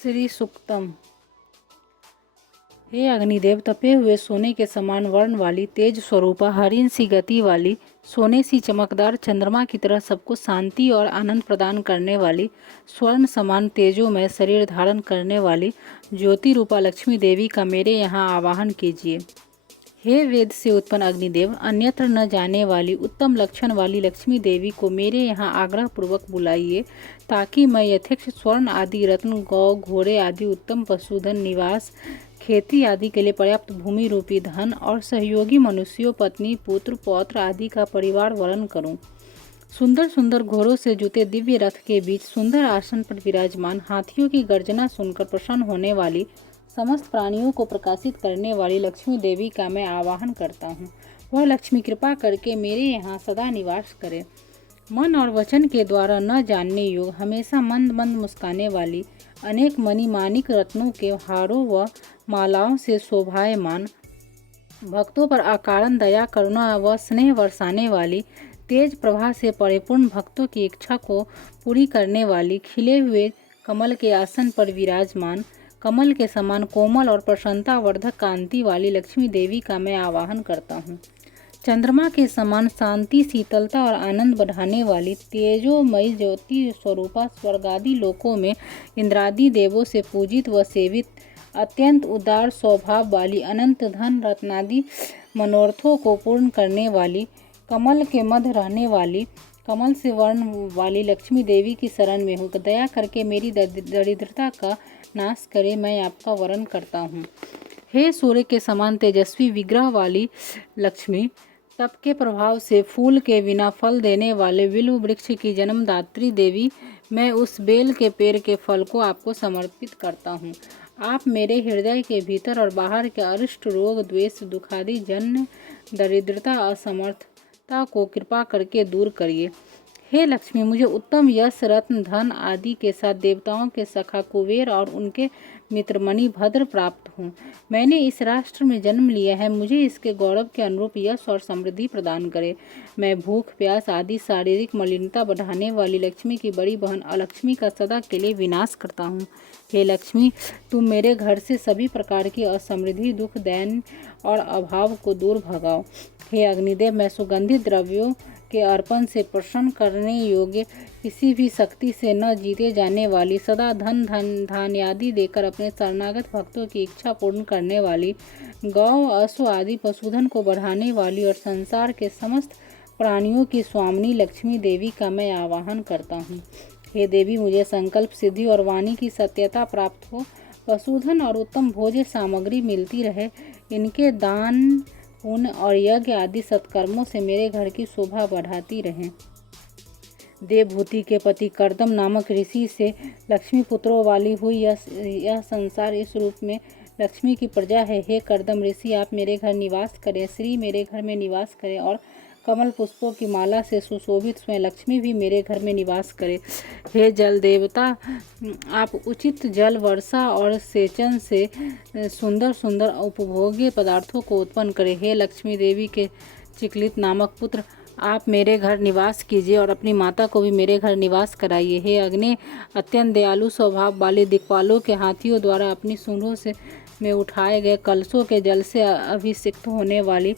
श्री सूक्तम। हे अग्निदेव, तपे हुए सोने के समान वर्ण वाली, तेज स्वरूपा, हरिण सी गति वाली, सोने सी चमकदार, चंद्रमा की तरह सबको शांति और आनंद प्रदान करने वाली, स्वर्ण समान तेजोमय शरीर धारण करने वाली ज्योति रूपा लक्ष्मी देवी का मेरे यहाँ आवाहन कीजिए। हे वेद से उत्पन्न अग्निदेव, अन्यत्र न जाने वाली उत्तम लक्षण वाली लक्ष्मी देवी को मेरे यहाँ आग्रह पूर्वक बुलाइए, ताकि मैं यथेक्ष स्वर्ण आदि रत्न, गौ घोड़े आदि उत्तम पशुधन, निवास, खेती आदि के लिए पर्याप्त भूमि रूपी धन और सहयोगी मनुष्यों, पत्नी, पुत्र, पौत्र आदि का परिवार वर्ण करूं। सुंदर सुंदर घोड़ों से जुते दिव्य रथ के बीच सुंदर आसन पर विराजमान, हाथियों की गर्जना सुनकर प्रसन्न होने वाली, समस्त प्राणियों को प्रकाशित करने वाली लक्ष्मी देवी का मैं आवाहन करता हूँ। वह लक्ष्मी कृपा करके मेरे यहाँ सदा निवास करे। मन और वचन के द्वारा न जानने योग्य, हमेशा मंद मंद मुस्काने वाली, अनेक मणि माणिक रत्नों के हारों व मालाओं से शोभायमान, भक्तों पर अकारण दया करुणा व स्नेह बरसाने वाली, तेज प्रभा से परिपूर्ण भक्तों की इच्छा को पूरी करने वाली, खिले हुए कमल के आसन पर विराजमान, कमल के समान कोमल और प्रसन्नता वर्धक कांति वाली लक्ष्मी देवी का मैं आवाहन करता हूँ। चंद्रमा के समान शांति, शीतलता और आनंद बढ़ाने वाली, तेजोमयी ज्योति स्वरूपा, स्वर्गादि लोकों में इंद्रादि देवों से पूजित व सेवित, अत्यंत उदार स्वभाव वाली, अनंत धन रत्नादि मनोरथों को पूर्ण करने वाली, कमल के मध्य रहने वाली, कमल से वर्ण वाली लक्ष्मी देवी की शरण में हूँ। दया करके मेरी दरिद्रता का नाश करे, मैं आपका वरण करता हूँ। हे सूर्य के समान तेजस्वी विग्रह वाली लक्ष्मी, तप के प्रभाव से फूल के बिना फल देने वाले बिल्व वृक्ष की जन्मदात्री देवी, मैं उस बेल के पेड़ के फल को आपको समर्पित करता हूँ। आप मेरे हृदय के भीतर और बाहर के अरिष्ट रोग, द्वेष, दुखादि जन्य दरिद्रता, असमर्थता को कृपा करके दूर करिए। हे लक्ष्मी, मुझे उत्तम यश, रत्न, धन आदि के साथ देवताओं के सखा कुबेर और उनके मित्र मणिभद्र प्राप्त हों। मैंने इस राष्ट्र में जन्म लिया है, मुझे इसके गौरव के अनुरूप यश और समृद्धि प्रदान करे। मैं भूख, प्यास आदि शारीरिक मलिनता बढ़ाने वाली लक्ष्मी की बड़ी बहन अलक्ष्मी का सदा के लिए विनाश करता हूँ। हे लक्ष्मी, तुम मेरे घर से सभी प्रकार की असमृद्धि, दुख, दैन्य और अभाव को दूर भगाओ। हे अग्निदेव, मैं सुगंधित द्रव्यों के अर्पण से प्रसन्न करने योग्य, किसी भी शक्ति से न जीते जाने वाली, सदा धन धान्यादि देकर अपने शरणागत भक्तों की इच्छा पूर्ण करने वाली, गौ, अश्व आदि पशुधन को बढ़ाने वाली और संसार के समस्त प्राणियों की स्वामिनी लक्ष्मी देवी का मैं आवाहन करता हूँ। हे देवी, मुझे संकल्प सिद्धि और वाणी की सत्यता प्राप्त हो, पशुधन और उत्तम भोज्य सामग्री मिलती रहे, इनके दान, पुण्य और यज्ञ आदि सत्कर्मों से मेरे घर की शोभा बढ़ाती रहें। देवभूति के पति कर्दम नामक ऋषि से लक्ष्मी पुत्रों वाली हुई यह संसार इस रूप में लक्ष्मी की प्रजा है। हे कर्दम ऋषि, आप मेरे घर निवास करें, श्री मेरे घर में निवास करें और कमल पुष्पों की माला से सुशोभित स्वयं लक्ष्मी भी मेरे घर में निवास करे। हे जल देवता, आप उचित जल, वर्षा और सेचन से सुंदर सुंदर उपभोग्य पदार्थों को उत्पन्न करें। हे लक्ष्मी देवी के चिकलित नामक पुत्र, आप मेरे घर निवास कीजिए और अपनी माता को भी मेरे घर निवास कराइए। हे अग्नि, अत्यंत दयालु स्वभाव वाले दिक्पालों के हाथियों द्वारा अपनी सूंडों से में उठाए गए कलशों के जल से अभिषिक्त होने वाली,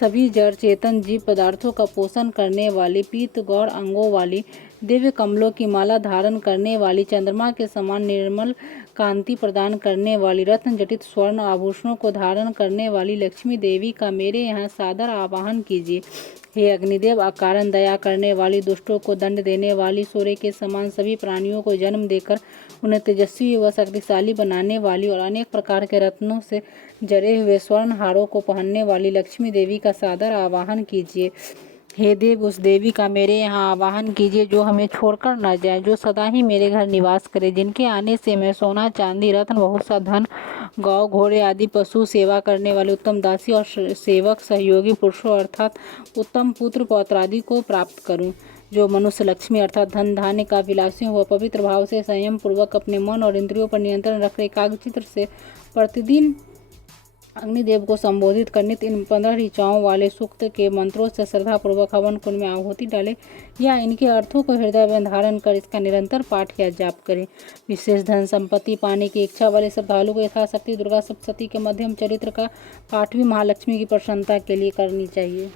सभी जड़ चेतन जीव पदार्थों का पोषण करने वाली, पीत गौर अंगों वाली, दिव्य कमलों की माला धारण करने वाली, चंद्रमा के समान निर्मल कांति प्रदान करने वाली, रत्न जटित स्वर्ण आभूषणों को धारण करने वाली लक्ष्मी देवी का मेरे यहाँ सादर आवाहन कीजिए। हे अग्निदेव, अकारण दया करने वाली, दुष्टों को दंड देने वाली, सूर्य के समान सभी प्राणियों को जन्म देकर उन्हें तेजस्वी व शक्तिशाली बनाने वाली और अनेक प्रकार के रत्नों से जड़े हुए स्वर्ण हारों को पहनने वाली लक्ष्मी देवी का सादर आवाहन कीजिए। हे देव, उस देवी का मेरे यहाँ आवाहन कीजिए जो हमें छोड़कर न जाए, जो सदा ही मेरे घर निवास करे, जिनके आने से मैं सोना, चांदी, रत्न, बहुत सा धन, गौ, घोड़े आदि पशु, सेवा करने वाले उत्तम दासी और सेवक, सहयोगी पुरुषों अर्थात उत्तम पुत्र पौत्र आदि को प्राप्त करूं। जो मनुष्य लक्ष्मी अर्थात धन धान्य का विलासी हो, पवित्र भाव से संयम पूर्वक अपने मन और इंद्रियों पर नियंत्रण रख एकाग्रचित्त से प्रतिदिन अग्निदेव को संबोधित करने इन 15 ऋचाओं वाले सूक्त के मंत्रों से श्रद्धापूर्वक हवन कुंड में आहुति डालें या इनके अर्थों को हृदय में धारण कर इसका निरंतर पाठ या जाप करें। विशेष धन संपत्ति पाने की इच्छा वाले श्रद्धालु को यथाशक्ति दुर्गा सप्तशती के मध्यम चरित्र का पाठ भी महालक्ष्मी की प्रसन्नता के लिए करनी चाहिए।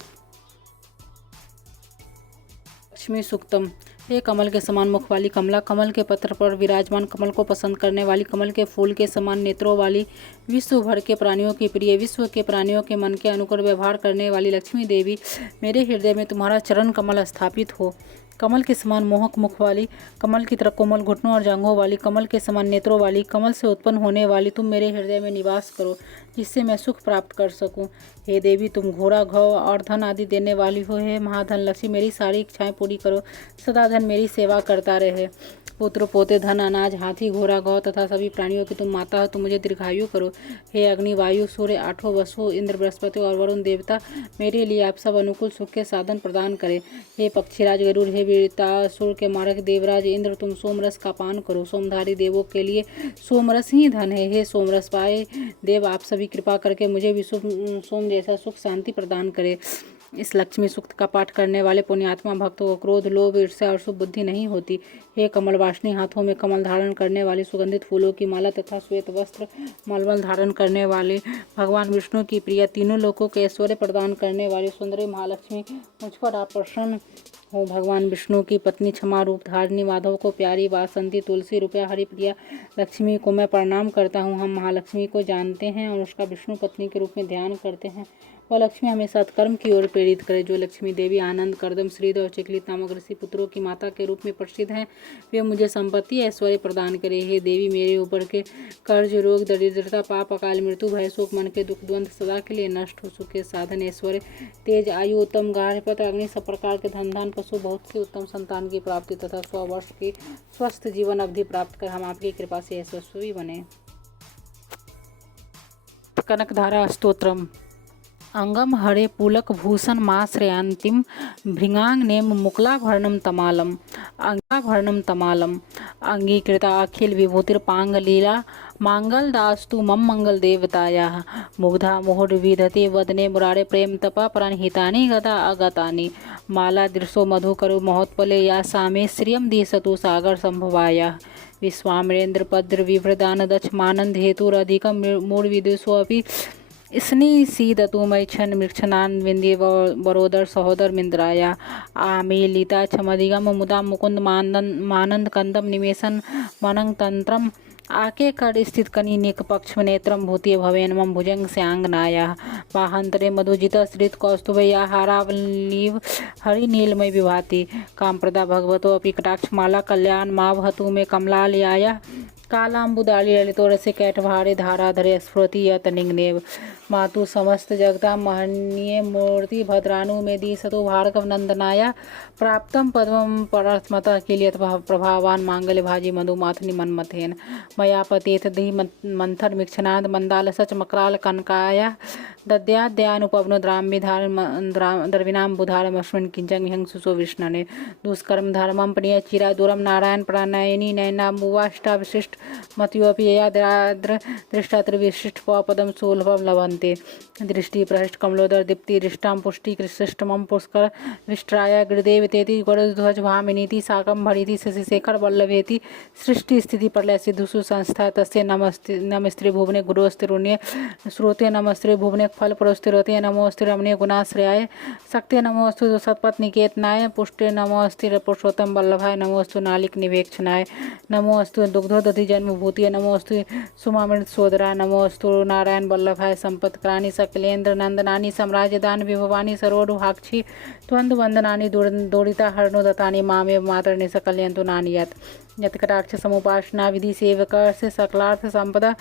लक्ष्मी सूक्तम। हे कमल के समान मुख वाली कमला, कमल के पत्र पर विराजमान, कमल को पसंद करने वाली, कमल के फूल के समान नेत्रों वाली, विश्व भर के प्राणियों की प्रिय, विश्व के प्राणियों के मन के अनुकूल व्यवहार करने वाली लक्ष्मी देवी, मेरे हृदय में तुम्हारा चरण कमल स्थापित हो। कमल के समान मोहक मुख वाली, कमल की तरह कोमल घुटनों और जांघों वाली, कमल के समान नेत्रों वाली, कमल से उत्पन्न होने वाली, तुम मेरे हृदय में निवास करो जिससे मैं सुख प्राप्त कर सकूं। हे देवी, तुम घोड़ा घौ और धन आदि देने वाली हो। हे महाधन लक्ष्मी, मेरी सारी इच्छाएं पूरी करो, सदा धन मेरी सेवा करता रहे। पुत्र पोते धन अनाज हाथी घोड़ा गौ तथा सभी प्राणियों की तुम माता हो, तुम मुझे दीर्घायु करो। हे अग्नि वायु सूर्य आठों वसु इंद्र बृहस्पति और वरुण देवता, मेरे लिए आप सब अनुकूल सुख के साधन प्रदान करें। हे पक्षीराज गरुड़, हे वीरतासुर के मारक देवराज इंद्र, तुम सोमरस का पान करो। सोमधारी देवों के लिए सोमरस ही धन है। हे सोमरस पाए देव, आप सभी कृपा करके मुझे भी सोम जैसा सुख शांति प्रदान करे। इस लक्ष्मी सूक्त का पाठ करने वाले पुण्यात्मा भक्तों को क्रोध लोभ ईर्ष्या और शुभ बुद्धि नहीं होती। हे कमल वासिनी, हाथों में कमल धारण करने वाली, सुगंधित फूलों की माला तथा श्वेत वस्त्र मलमल धारण करने वाले, भगवान विष्णु की प्रिय, तीनों लोकों के ऐश्वर्य प्रदान करने वाली सुंदरी महालक्ष्मी, मुझ पर आप प्रसन्न हो। भगवान विष्णु की पत्नी क्षमा रूप धारिणी, माधव को प्यारी, वासंती, तुलसी, रुपया, हरिप्रिया लक्ष्मी को मैं प्रणाम करता हूँ। हम महालक्ष्मी को जानते हैं और उसका विष्णु पत्नी के रूप में ध्यान करते हैं। वह लक्ष्मी हमें सत्कर्म की ओर प्रेरित करे। जो लक्ष्मी देवी आनंद, करदम, श्रीध और चिकलित नामक ऋषि पुत्रों की माता के रूप में प्रसिद्ध हैं, वे मुझे संपत्ति ऐश्वर्य प्रदान करे। हे देवी, मेरे ऊपर के कर्ज रोग दरिद्रता पाप अकाल मृत्यु भय शोक मन के दुख द्वंद सदा के लिए नष्ट हो। सुख के साधन ऐश्वर्य तेज आयु उत्तम गार्हपत्र अग्नि सब प्रकार के धन धान पशु बहुत की उत्तम संतान की प्राप्ति तथा 100 वर्ष की स्वस्थ जीवन अवधि प्राप्त कर हम आपकी कृपा से यशस्वी बने। कनकधारा स्तोत्रम। अंगम हरे पुलक भूषण माश्रयांतिम भृंगांगनेम मुकुलाभरणं तमालम अंगाभरणं तमालम अंगीकृता अखिल विभूतिर्पांग लीला मांगल दास्तु मम मंगल देवतायाः मुग्धा मुहुर्विधते वदने मुरारे प्रेम तपा प्रणहितानि गता अगतानि माला दृशो मधुकरो महोत्पले या सामे श्रियं दिशतु सागर संभवायाः विश्वामिरेन्द्र पद्र विभ्रदान दक्ष मानंद हेतुरधिकं मूढ़विदुषोऽपि स्निसीदतु मैच्छन् मृक्षणान् विंध्य वरोदर सहोदर मिंद्राया आमीलिता छमधिगम मुदा मुकुंद मानंद कंदम निमेशन मनंग तंत्रम आके कर स्थित कनी निक पक्ष नेत्रम भूतिय भवेन मम भुजंग स्यांगनाया बाहंतरे मधुजित श्रित कौस्तुभया हारावलीव हरिनीलमय विभाति कामप्रदा भगवतो अपि कटाक्ष माला कल्याण मावहतु में कमलालयाया कालाम्बुदाली ललितोरसे कैटभारे धाराधरे स्फुरति यतनिंगनेव मातु समस्त जगता महनीय मूर्ति भद्रानु में दिशतु भार्गव नंदनाया प्राप्तम पद्मं परस्मतः किलियत प्रभावान मांगल्य भाजी मधुमाथनि मन्मथेन मया पतेत धी मंथर मिक्षनाद मंदाल सच मकराल कनकाया दद्याद्यानुपवनो द्रविनाम बुधारमश्विन किंचन विहंग सुसो विष्णने दुष्कर्म धर्मं प्रिय चिरा दूरम नारायण प्राणायनी नैनाम्बुवाष्टा विशिष्ट मतयोपि यया दृष्टात्र विशिष्ट पदम सुलभम लभन्ते दृष्टि प्रहृष्ट कमलोदर दीप्ति रिष्टाम पुष्टि कृष्टमं पुष्कर विष्ट्राया गुरुदेव तेति गरुध्वज भामिनीति साकं भरीति शशिशेखर वल्लभेति सृष्टि स्थिति प्रलय सिद्धुसु संस्था तस्य नमस्ते भुवने गुरुस्तिरुण्य श्रोते नमस्ते भुवने फल पुरस्तिरोते नमोस्ते रमणीय गुणाश्रयाय शक्ति नमोस्तु सत्पत्निकेतनाय पुष्टे नमोस्ते पुरुषोत्तम वल्लभाय नमोस्तु नालिक निवेक्षणाय नमोस्तु दुग्धोदधि जन्मभूतिय नमोस्तु सुमामृत सोदरा नमोस्तु नारायण वल्लभाय संपत्कराणि सकलेन्द्र नंदनानि साम्राज्यदान विभवानि सर्वोरुहाक्षी त्वंद वंदनानि दोड़िता हरणोदतानि मामे मातर निसकल्यंतु नानियत यत्कटाक्ष समुपासना विधि सेवक से सकलार्थ संपदा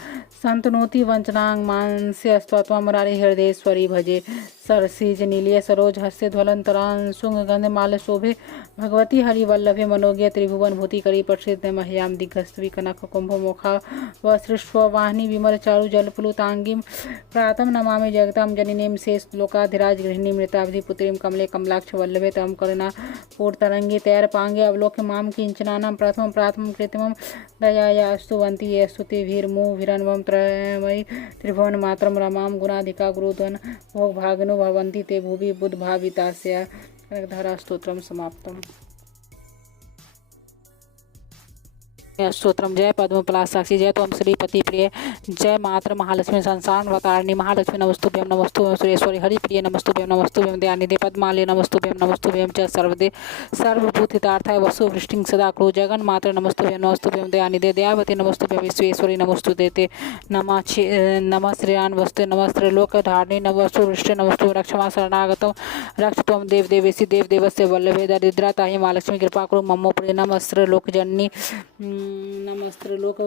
संतनोति वंचनांग मानस्य स्तोत्रम मुरारी हृदयेश्वरी भजे सरसीज नीलिय सरोज हस्ते ज्वलंतरांशुंग गंधमाल शोभे भगवती हरिवल्लभे मनोज्ञ त्रिभुवन भूति करी प्रसिद्ध मह्याम दिग्घस्तवी कनक कुंभ मुखा व सृष्व वाहिनी विमल चारु जल प्लुतांगीम प्रातम नमामि जगताम जननीम शेष लोकाधिराज गृहिणी मृताब्धि पुत्रीम कमले कमलाक्ष वल्लभे तम करुणा पूर्तरंगी तैर पांगे अवलोक माम किंचनानाम प्रथमं प्राथमं कृत्रिमं दयायास्तु वन्ति ये स्तुतिभिर्मुभिरन्वं त्रयमयि त्रिभुवन मात्रम रमाम गुणाधिका गुरुध्वन भोग भागनो भवन्ति ते भुवि बुध भावितास्या कनकधारा स्तोत्रम समाप्तम। स्तोत्रम जय पद्म पलासाक्षी जय त्वं श्रीपति प्रिय जय मात्र महालक्ष्मी संसार वतारिणी महालक्ष्मी नमस्तुभ्यं नमस्तुभ्यं सुरेश्वरी हरिप्रिय नमस्तुभ्यं नमस्तुभ्यं दयानिधे पद्मालय नमस्तुभ्यं च सर्वदे सर्वभूतितार्थाय वसु वृष्टिं सदा कुरु जगन मात्र नमस्तुभ्यं दयानिधे दयावती नमस्तुभ्यं विश्वेश्वरी नमस्तुते नमः श्रेयान वस्तु नमः त्रिलोकधारिणी नमस्तु वृष्टि नमस्तु रक्षमा शरणागतम रक्ष त्वं देवदेवेसी देवदेवस्य वल्लभे दरिद्रताहि महालक्ष्मी कृपा कुरु ममो प्रिय नमस्त्र लोकजननी नमस्ते लोक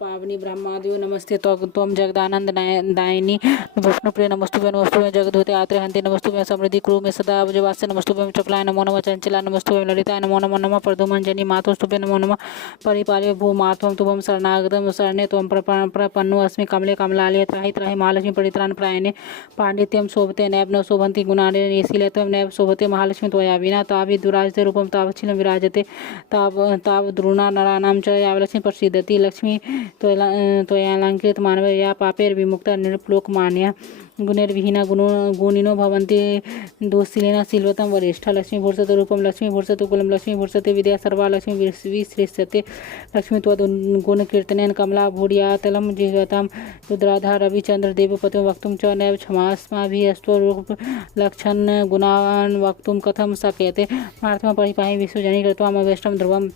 पावनी ब्रह्मादियो नमस्ते त्वं जगदानंद दायिनी विष्णुप्रिय नमस्तुभ्यं जगद्धूते आत्रे हन्ते नमस्तुभ्यं समृद्धि कुरु मे सदा अब्जवास्य नमस्तुभ्यं चक्लाय नमो नमः चंचला नमस्तुभ्यं ललिताय नमो नमः प्रद्युमंजनी मातोस्तुभ्यं नमो नमः परिपालय भूमात्वं तुभं शरणागतं शरणे त्वं प्रपन्नो अस्मि कमले कमलालये त्राहि त्राहि महालक्ष्मी परित्राण प्रायणे पांडित्यं शोभते नैव न शोभन्ति गुणानि निशीले त्वं नैव शोभते महालक्ष्मी त्वया विना तावि दुराजते रूपं तावच्छिलं विराजते ताव द्रुणा नराणां च यावलक्ष्मी प्रसीदति लक्ष्मी त्वयालंकृत मानव या पापेर विमुक्ता निर्लोकमान्या गुणैर्विहीना गुणिनो भवन्ति दोषशीलिना शीलवतं वरिष्ठा लक्ष्मी भूर्सते रूपं लक्ष्मी भूर्सते कुलं लक्ष्मी भूर्सते विद्या सर्वा लक्ष्मी विश्रेष्यते लक्ष्मी त्वद्गुणकीर्तनेन कमला भूर्यातलं जिह्वतां रुद्राधा रविचन्द्र देवपतिं वक्तुं च नैव क्षमास्माभिः स्वरूपलक्षण गुणान् वक्तुं कथं शक्यते मार्थं परिपाहि विश्वजनी कृत्वा अवैष्टं ध्रुवम्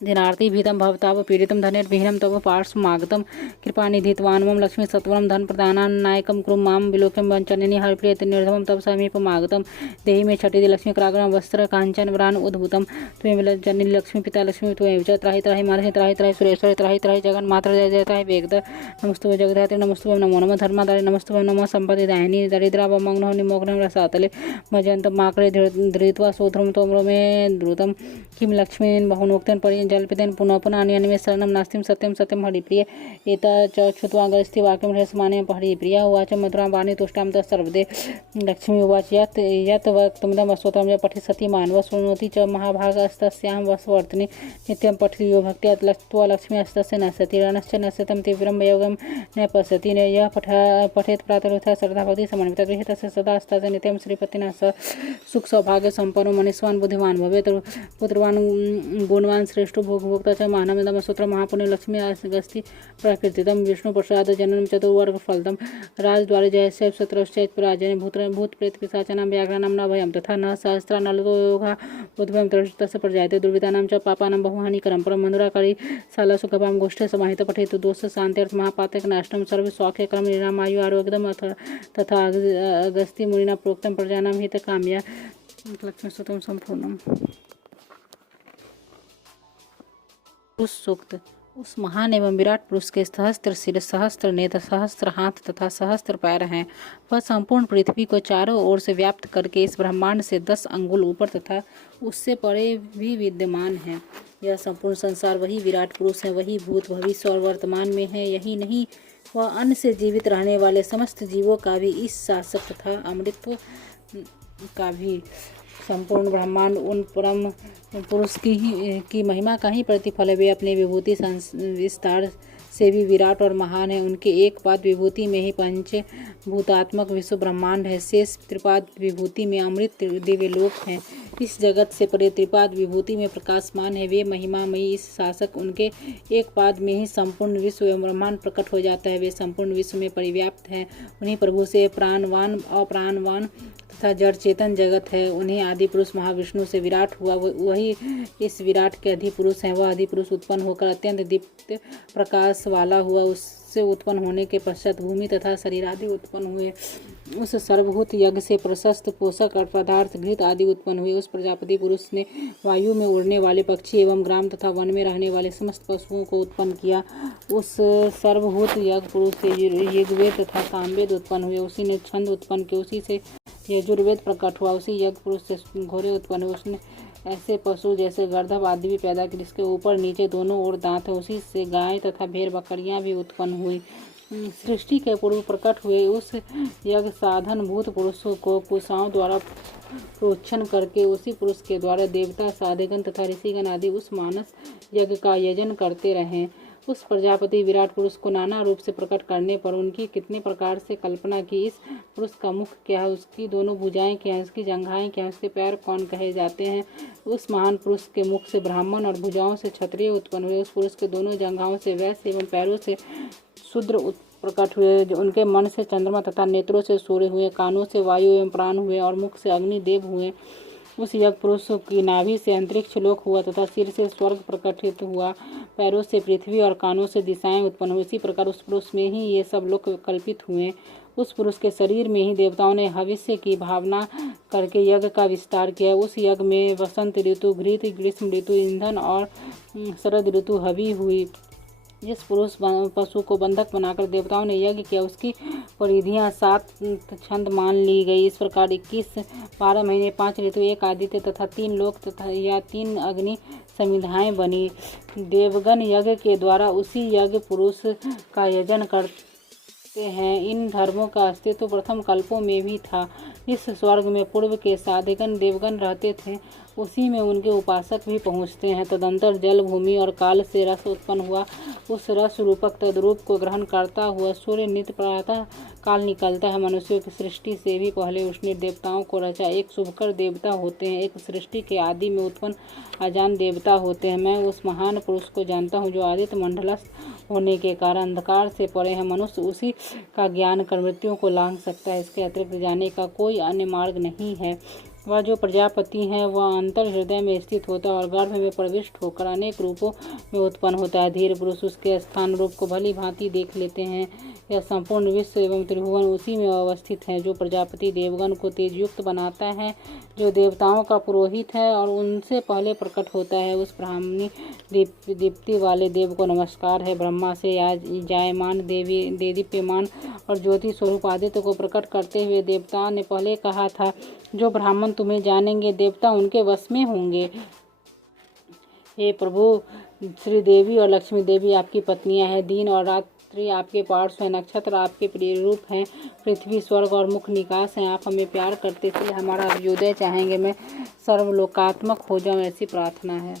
दिनार्ति भीतं भवताव पीड़ितं धनेर्विहीनं तव पार्श्वमागतं कृपानिधित्वान्वं लक्ष्मी सत्वरं धन प्रदानान् नायकं कुरु मां विलोक्यं वञ्चनिनि हरिप्रियति निर्धमं तव समीपमागतं देहि मे छटिति लक्ष्मी कराग्रं वस्त्र काञ्चन व्रान उद्भूतं त्वमेव जननी लक्ष्मी पिता लक्ष्मी त्वमेव च त्राहि त्राहि महालक्ष्मी त्राहि त्राहि सुरेश्वरी त्राहि त्राहि जगन्माता जय जय त्राहि वेगद नमस्तुभ्यं जगद्धात्री नमस्तुभ्यं नमो नमः धर्माधारी नमस्तुभ्यं नमः सम्पत्तिदायिनी दरिद्रावमग्नो निमग्नं रसातले मजन्तं माकरे धृत्वा सोत्रं त्वं मे द्रुतं किं लक्ष्मीन् बहुनोक्तेन परि जल्पितेन पुनः पुनः अन्यन्मे शरणं नास्तिं सत्यं सत्यं हरिप्रिय एता च क्षुत्वागस्ति वाक्यं ह्यस्माने हरिप्रिया उवाच मधुरां वाणी तुष्टां तत् सर्वदे लक्ष्मी उवाच यत् वक्तुमिदं स्तोत्रं च पठि सति मानवः शृणोति च महाभागस्तस्यां वसवर्तिनि नित्यं पठति यो भक्त्या त्वा लक्ष्मी हस्तस्य नश्यति रणश्च नश्यतं तीव्रं योगं न पश्यति यः पठेत् प्रातरुत्थाय श्रद्धा भक्ति समन्विता गृहे तस्य सदा अस्तास्य नित्यं श्रीपतिना स सुख सौभाग्य संपन्नो मनीषवान् बुद्धिमान् भवेत् पुत्रवान् गुणवान् श्रेष्ठो भोगभोक्ता च मानवमिदं स्तोत्र महापुण्य लक्ष्मी अगस्ति प्रकृतितं विष्णु प्रसाद जननं चतुर्वर्ग फलदं राजद्वारे जयस्य शत्रश्चैत राजने भूत प्रेत पिशाचानां व्याघ्राणां न भयं तथा न सहस्रा नलतो योगा उद्भवं तस्य प्रजायते दुर्विधानां च पापानां बहुहानिकरं परं मधुराकारी सालसुखभां गोष्ठे समाहित पठेतु दोष शान्त्यर्थ महापातक नाशनं सर्व सौख्यकरं निरामायु आरोग्यदम तथा अगस्त्य मुनिना प्रोक्तं प्रजानां हितकाम्या लक्ष्मी स्तोत्रं संपूर्णम्। पुरुष सूक्त। उस महान एवं विराट पुरुष के सहस्त्र सिर, सहस्त्र नेत्र, सहस्त्र हाथ तथा सहस्त्र पैर हैं। वह संपूर्ण पृथ्वी को चारों ओर से व्याप्त करके इस ब्रह्मांड से 10 अंगुल ऊपर तथा उससे परे भी विद्यमान है। यह संपूर्ण संसार वही विराट पुरुष है, वही भूत भविष्य और वर्तमान में है। यही नहीं, वह अन्न से जीवित रहने वाले समस्त जीवों का भी इस शासक तथा अमृतत्व का भी संपूर्ण ब्रह्मांड उन परम पुरुष की महिमा का ही प्रतिफल है। वे अपने विभूति विस्तार से भी विराट और महान है। उनके एक पाद विभूति में ही पंच भूतात्मक विश्व ब्रह्मांड है। शेष त्रिपाद विभूति में अमृत दिव्य लोक हैं। इस जगत से परे त्रिपाद विभूति में प्रकाशमान है। वे महिमामयी इस शासक उनके एक पाद में ही संपूर्ण विश्व एवं ब्रह्मांड प्रकट हो जाता है। वे संपूर्ण विश्व में परिव्याप्त हैं। उन्हीं प्रभु से प्राणवान अप्राणवान तथा जड़ चेतन जगत है। उन्हीं आदि पुरुष महाविष्णु से विराट हुआ, वही इस विराट के अधि पुरुष हैं। वह अधि पुरुष उत्पन्न होकर अत्यंत दीप्त प्रकाश वाला हुआ। उससे उत्पन्न होने के पश्चात भूमि तथा शरीर आदि उत्पन्न हुए। उस सर्वभूत यज्ञ से प्रशस्त पोषक और पदार्थ घृत आदि उत्पन्न हुए। उस प्रजापति पुरुष ने वायु में उड़ने वाले पक्षी एवं ग्राम तथा वन में रहने वाले समस्त पशुओं को उत्पन्न किया। उस सर्वभूत यज्ञ पुरुष से ऋग्वेद तथा सामवेद उत्पन्न हुए। उसी ने छंद उत्पन्न किए, उसी से यजुर्वेद प्रकट हुआ। उसी यज्ञ पुरुष से घोड़े उत्पन्न हुए। उसने ऐसे पशु जैसे गर्दभ आदि भी पैदा किए जिसके ऊपर नीचे दोनों ओर दांत है। उसी से गाय तथा भेड़ बकरियां भी उत्पन्न हुई। सृष्टि के पूर्व प्रकट हुए उस यज्ञ साधन भूत पुरुषों को कुशाओं द्वारा प्रोक्षण करके उसी पुरुष के द्वारा देवता साधकगण तथा ऋषिगण आदि उस मानस यज्ञ का यजन करते रहे। उस प्रजापति विराट पुरुष को नाना रूप से प्रकट करने पर उनकी कितने प्रकार से कल्पना की। इस पुरुष का मुख क्या है, उसकी दोनों भुजाएं क्या है, उसकी जंघाएं क्या है, उसके पैर कौन कहे जाते हैं। उस महान पुरुष के मुख से ब्राह्मण और भुजाओं से क्षत्रिय उत्पन्न हुए। उस पुरुष के दोनों जंघाओं से वैश्य एवं पैरों से शूद्र प्रकट हुए। जो उनके मन से चंद्रमा तथा नेत्रों से सूर्य हुए, कानों से वायु एवं प्राण हुए और मुख से अग्निदेव हुए। उस यज्ञ पुरुष की नाभि से अंतरिक्ष लोक हुआ तथा सिर से स्वर्ग प्रकटित हुआ। पैरों से पृथ्वी और कानों से दिशाएं उत्पन्न हुई। इसी प्रकार उस पुरुष में ही ये सब लोक कल्पित हुए। उस पुरुष के शरीर में ही देवताओं ने भविष्य की भावना करके यज्ञ का विस्तार किया। उस यज्ञ में वसंत ऋतु घृत, ग्रीष्म ऋतु ईंधन और शरद ऋतु हवि हुई। जिस पुरुष पशु को बंधक बनाकर देवताओं ने यज्ञ किया उसकी परिधियां 7 छंद मान ली गई। इस प्रकार 21 12 महीने 5 ऋतु 1 आदित्य तथा 3 लोक तथा या 3 अग्नि समिधाएं बनी। देवगण यज्ञ के द्वारा उसी यज्ञ पुरुष का यजन करते हैं। इन धर्मों का अस्तित्व प्रथम कल्पों में भी था। इस स्वर्ग में पूर्व के साधकगण देवगण रहते थे, उसी में उनके उपासक भी पहुँचते हैं। तदंतर जल, भूमि और काल से रस उत्पन्न हुआ। उस रस रूपक तद्रूप को ग्रहण करता हुआ सूर्य नित्य प्रातः काल निकलता है। मनुष्यों की सृष्टि से भी पहले उसने देवताओं को रचा। एक शुभकर देवता होते हैं, एक सृष्टि के आदि में उत्पन्न अजान देवता होते हैं। मैं उस महान पुरुष को जानता हूँ जो आदित्य मंडलस्थ होने के कारण अंधकार से परे है। मनुष्य उसी का ज्ञान कर मृत्यु को लांघ सकता है। इसके अतिरिक्त जाने का कोई अन्य मार्ग नहीं है। वह जो प्रजापति है वह अंतर हृदय में स्थित होता है और गर्भ में प्रविष्ट होकर अनेक रूपों में उत्पन्न होता है। धीर पुरुष उसके स्थान रूप को भली भांति देख लेते हैं। यह संपूर्ण विश्व एवं त्रिभुवन उसी में अवस्थित है। जो प्रजापति देवगण को तेजयुक्त बनाता है, जो देवताओं का पुरोहित है और उनसे पहले प्रकट होता है, उस ब्राह्मणी दीप्ति वाले देव को नमस्कार है। ब्रह्मा से जायमान देदीप्यमान और ज्योति स्वरूप आदित्य को प्रकट करते हुए देवता ने पहले कहा था, जो ब्राह्मण तुम्हें जानेंगे देवता उनके वश में होंगे। हे प्रभु, श्री देवी और लक्ष्मी देवी आपकी पत्नियां हैं। दिन और रात्रि आपके पार्श्व है। नक्षत्र आपके प्रिय रूप हैं। पृथ्वी स्वर्ग और मुख निकास हैं। आप हमें प्यार करते थे, हमारा अभ्युदय चाहेंगे। मैं सर्वलोकात्मक हो जाऊं, ऐसी प्रार्थना है।